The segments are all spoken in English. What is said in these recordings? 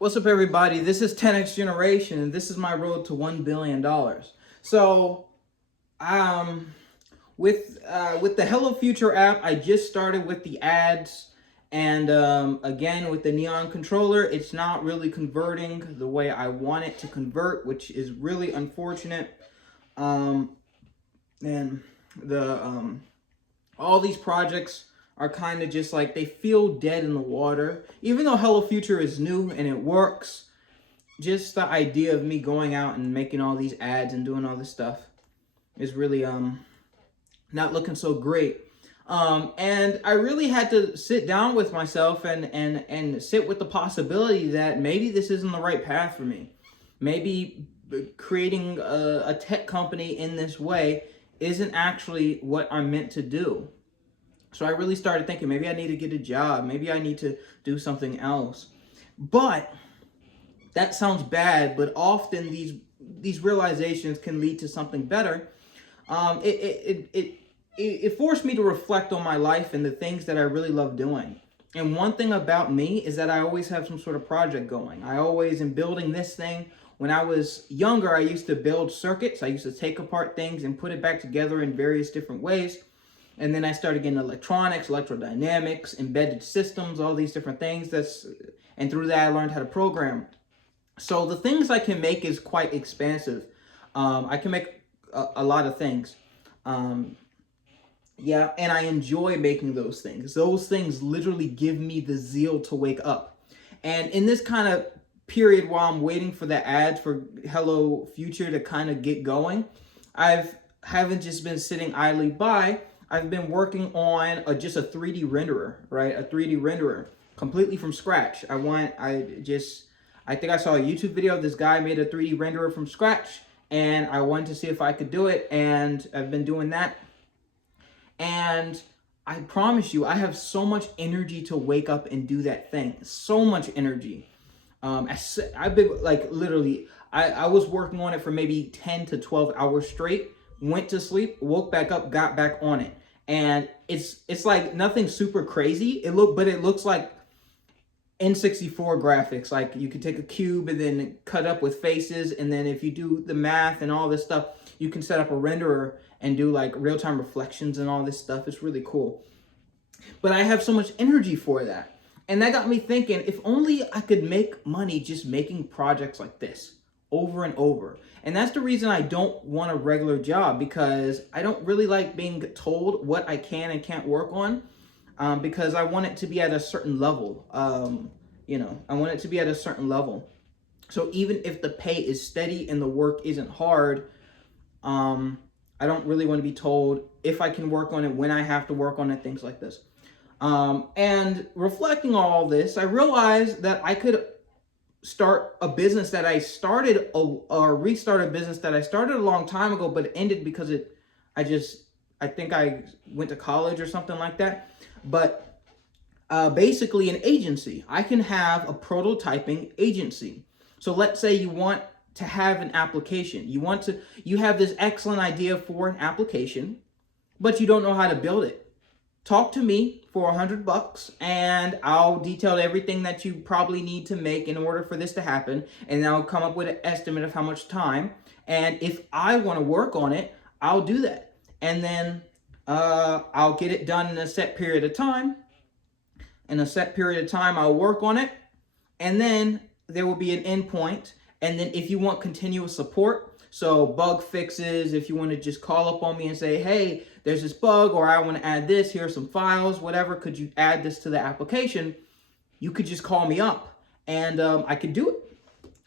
What's up, everybody? This is 10X Generation, and this is my road to $1 billion. So, um, with the Hello Future app, I just started with the ads, and again with the Neon controller, it's not really converting the way I want it to convert, which is really unfortunate. Um, and the all these projects are kind of just like they feel dead in the water. Even though Hello Future is new and it works, just the idea of me going out and making all these ads and doing all this stuff is really not looking so great. And I really had to sit down with myself and sit with the possibility that maybe this isn't the right path for me. Maybe creating a tech company in this way isn't actually what I'm meant to do. So I really started thinking maybe I need to get a job. Maybe I need to do something else. But that sounds bad, but often these realizations can lead to something better. It forced me to reflect on my life and the things that I really love doing. And one thing about me is that I always have some sort of project going. I always am building this thing. When I was younger, I used to build circuits. I used to take apart things and put it back together in various different ways. And then I started getting electronics, electrodynamics, embedded systems, all these different things. And through that, I learned how to program. So the things I can make is quite expansive. I can make a lot of things. Yeah, and I enjoy making those things. Those things literally give me the zeal to wake up. And in this kind of period while I'm waiting for the ads for Hello Future to kind of get going, haven't just been sitting idly by. I've been working on just a 3D renderer, right? A 3D renderer completely from scratch. I think I saw a YouTube video of this guy made a 3D renderer from scratch, and I wanted to see if I could do it, and I've been doing that. And I promise you, I have so much energy to wake up and do that thing. So much energy. I've been like literally, I was working on it for maybe 10 to 12 hours straight, went to sleep, woke back up, got back on it. And it's like nothing super crazy. It looks like N64 graphics. Like you could take a cube and then cut up with faces, and then if you do the math and all this stuff, you can set up a renderer and do like real-time reflections and all this stuff. It's really cool. But I have so much energy for that. And that got me thinking, if only I could make money just making projects like this over and over. And that's the reason I don't want a regular job, because I don't really like being told what I can and can't work on, because I want it to be at a certain level. I want it to be at a certain level. So even if the pay is steady and the work isn't hard, I don't really want to be told if I can work on it, when I have to work on it, things like this. And reflecting on all this, I realized that I could start a business that I started, or restart a business that I started a long time ago, but it ended because I think I went to college or something like that. But basically an agency. I can have a prototyping agency. So let's say you want to have an application. You have this excellent idea for an application, but you don't know how to build it. Talk to me for $100 and I'll detail everything that you probably need to make in order for this to happen. And I'll come up with an estimate of how much time. And if I want to work on it, I'll do that. And then I'll get it done in a set period of time. In a set period of time, I'll work on it. And then there will be an endpoint. And then if you want continuous support, so bug fixes, if you want to just call up on me and say, hey, there's this bug, or I want to add this, here are some files, whatever, could you add this to the application? You could just call me up and I could do it.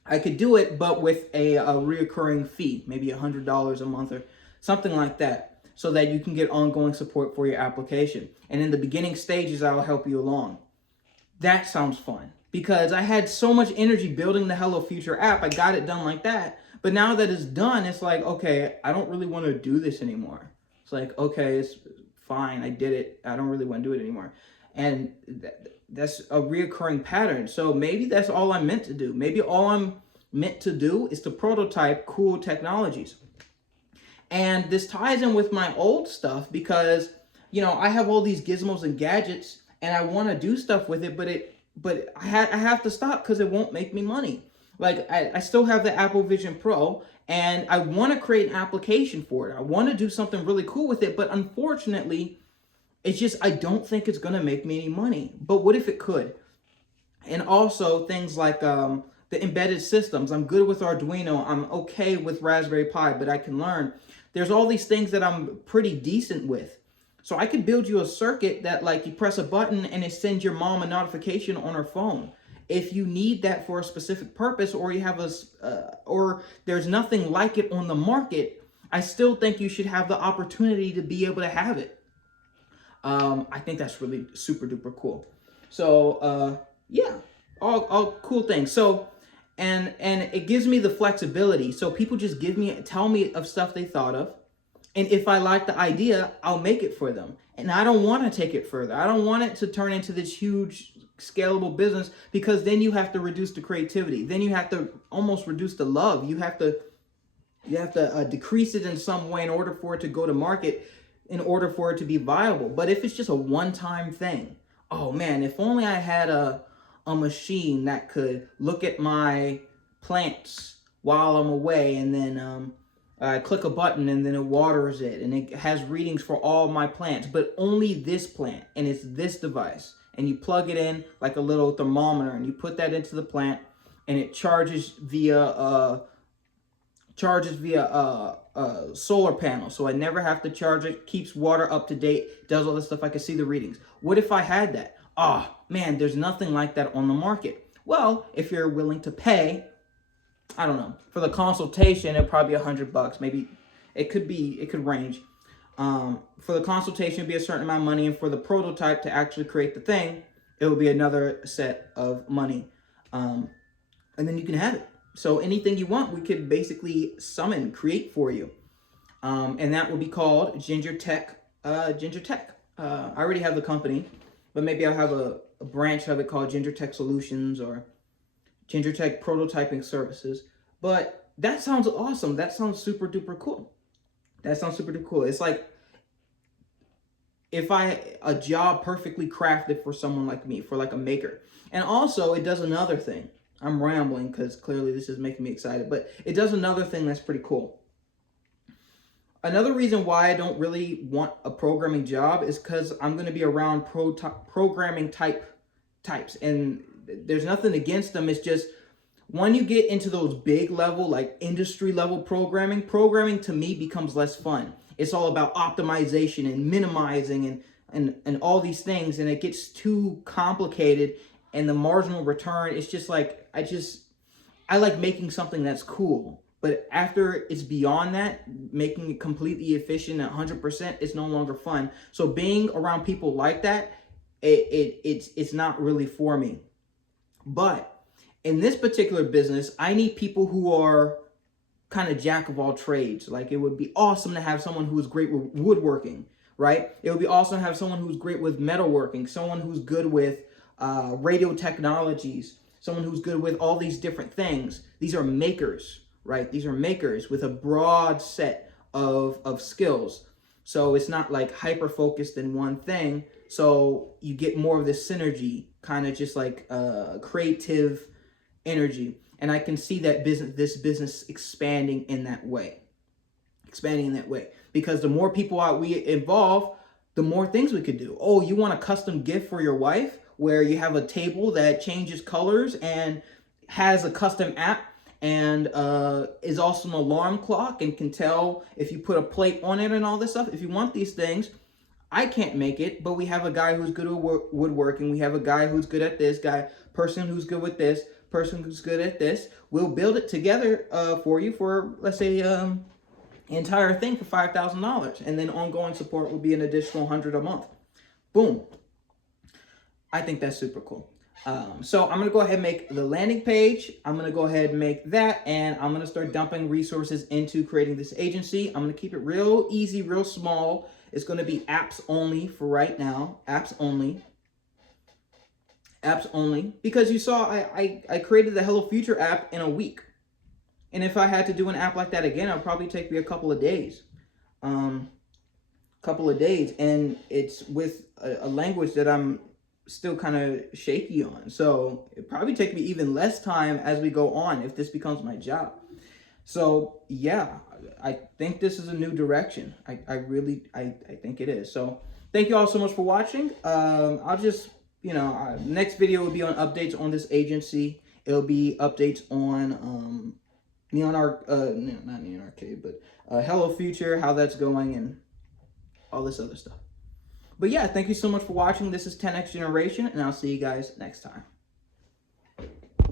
I could do it, but with a reoccurring fee, maybe $100 a month or something like that, so that you can get ongoing support for your application. And in the beginning stages, I'll help you along. That sounds fun, because I had so much energy building the Hello Future app. I got it done like that. But now that it's done, it's like, okay, I don't really want to do this anymore. It's like, okay, it's fine. I did it. I don't really want to do it anymore. And that's a reoccurring pattern. So maybe that's all I'm meant to do. Maybe all I'm meant to do is to prototype cool technologies. And this ties in with my old stuff because, I have all these gizmos and gadgets and I want to do stuff with it, but but I have to stop because it won't make me money. Like I still have the Apple Vision Pro, and I want to create an application for it. I want to do something really cool with it, but unfortunately, it's just I don't think it's gonna make me any money. But what if it could? And also things like the embedded systems. I'm good with Arduino. I'm okay with Raspberry Pi, but I can learn. There's all these things that I'm pretty decent with. So I could build you a circuit that like you press a button and it sends your mom a notification on her phone. If you need that for a specific purpose, or you have or there's nothing like it on the market, I still think you should have the opportunity to be able to have it. I think that's really super duper cool. So yeah, all cool things. So and it gives me the flexibility. So people just tell me of stuff they thought of, and if I like the idea, I'll make it for them. And I don't want to take it further. I don't want it to turn into this huge scalable business, because then you have to reduce the creativity. Then you have to almost reduce the love. You have to decrease it in some way in order for it to go to market, in order for it to be viable. But if it's just a one-time thing, oh man, if only I had a machine that could look at my plants while I'm away, and then I click a button and then it waters it, and it has readings for all my plants, but only this plant, and it's this device. And you plug it in like a little thermometer, and you put that into the plant, and it charges via solar panel, so I never have to charge it, keeps water up to date, does all this stuff. I can see the readings. What if I had that? Oh man, there's nothing like that on the market. Well, if you're willing to pay, I don't know, for the consultation, it'd probably be $100. Maybe it could range. For the consultation, it'd be a certain amount of money, and for the prototype to actually create the thing, it will be another set of money. And then you can have it. So anything you want, we could basically create for you. And that will be called Ginger Tech. Ginger Tech. I already have the company, but maybe I'll have a branch of it called Ginger Tech Solutions, or Ginger Tech Prototyping Services. But that sounds awesome. That sounds super duper cool. It's like a job perfectly crafted for someone like me, for like a maker. And also it does another thing. I'm rambling because clearly this is making me excited, but it does another thing that's pretty cool. Another reason why I don't really want a programming job is because I'm going to be around programming types, and there's nothing against them. It's just when you get into those big level, like industry level programming to me becomes less fun. It's all about optimization and minimizing and all these things, and it gets too complicated, and the marginal return, it's just like, I like making something that's cool. But after it's beyond that, making it completely efficient at 100%, it's no longer fun. So being around people like that, it's not really for me. But in this particular business, I need people who are kind of jack of all trades. Like, it would be awesome to have someone who is great with woodworking, right? It would be awesome to have someone who's great with metalworking, someone who's good with radio technologies, someone who's good with all these different things. These are makers, right? These are makers with a broad set of skills. So it's not like hyper focused in one thing. So you get more of this synergy, kind of just like creative energy. And I can see that this business expanding in that way. Because the more people we involve, the more things we could do. Oh, you want a custom gift for your wife where you have a table that changes colors and has a custom app, and is also an alarm clock and can tell if you put a plate on it and all this stuff. If you want these things, I can't make it, but we have a guy who's good at woodworking. We have a guy who's good at this, person who's good with this, person who's good at this. We'll build it together for you for, let's say, entire thing for $5,000, and then ongoing support will be an additional $100 a month. Boom. I think that's super cool. So I'm going to go ahead and make the landing page. I'm going to go ahead and make that, and I'm going to start dumping resources into creating this agency. I'm going to keep it real easy, real small. It's going to be apps only for right now. Apps only, because you saw I created the Hello Future app in a week. And if I had to do an app like that again, it'll probably take me a couple of days. And it's with a language that I'm still kind of shaky on. So it probably take me even less time as we go on if this becomes my job. So yeah, I think this is a new direction. I really think it is. So thank you all so much for watching. I'll just, next video will be on updates on this agency. It'll be updates on not Neon Arcade, but Hello Future, how that's going, and all this other stuff. But yeah, thank you so much for watching. This is 10X Generation, and I'll see you guys next time.